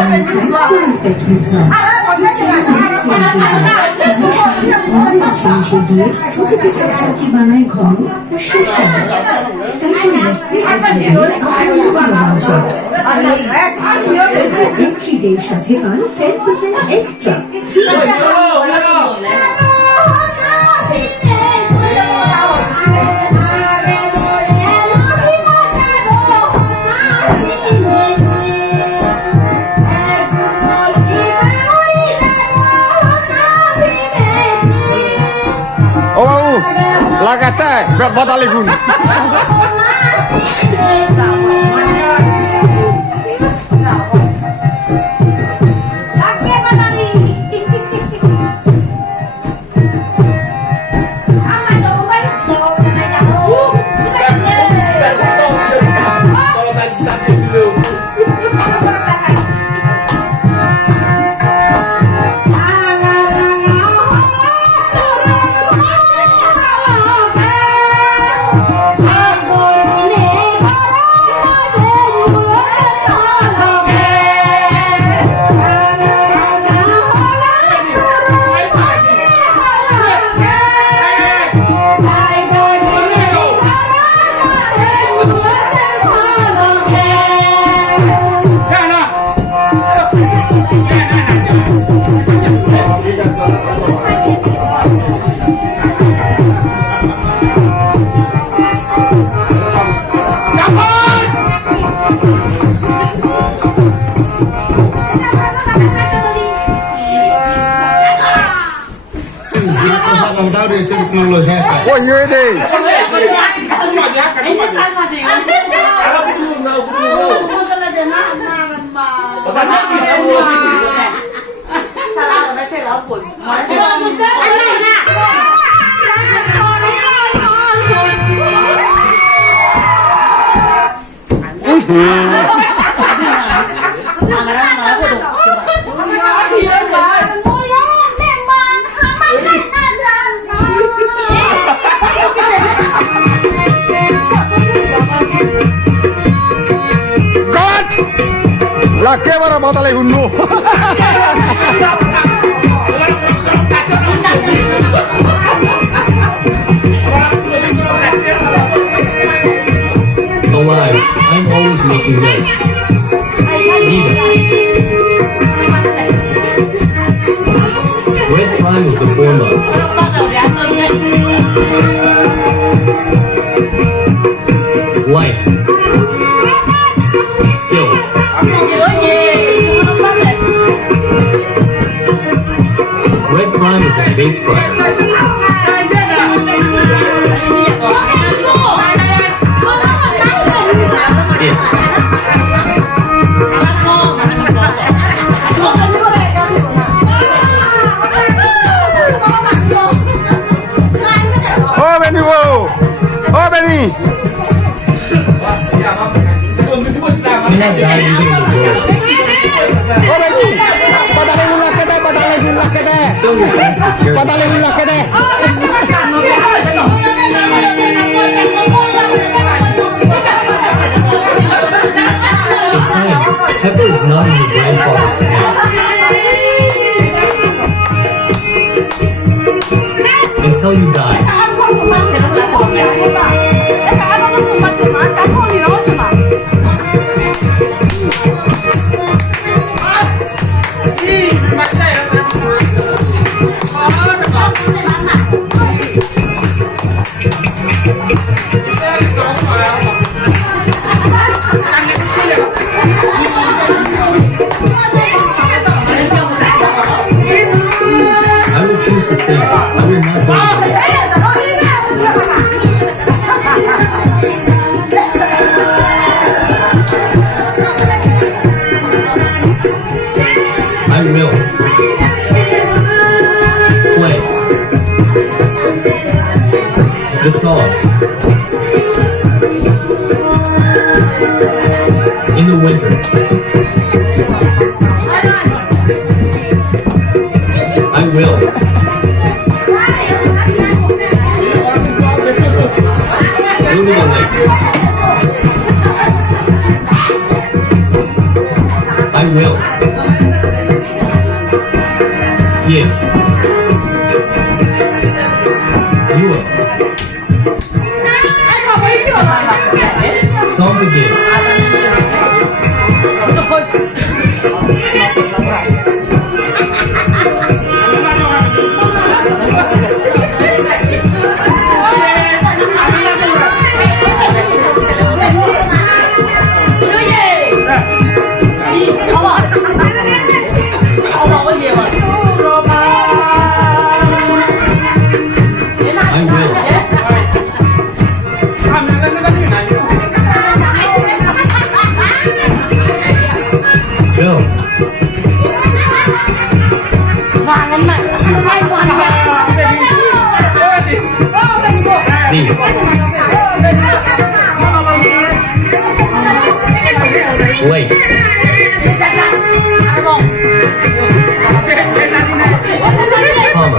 perfect Islam. দিয়ে প্রতিটি কাঁচাকে বানায় ঘন ও সুস্বাদু। তাই তো এভরি ডে সাথে পান 10% extra. Lagate, buat batalipun. Oh iya deh. Laki bara batalai hunnu. Alive, I'm always making milk. Red Prime is the formula. Life. Still. Red Prime is a base fryer. Oh Benny, oh Benny. In science, pepper is not in your grandfather's name. Until you die. I will choose to sing. I will not go to the I will play the song in the winter. I will go to the lake. I will. Give. You will. Some to give. I will. Go. Be. Wait. Comma.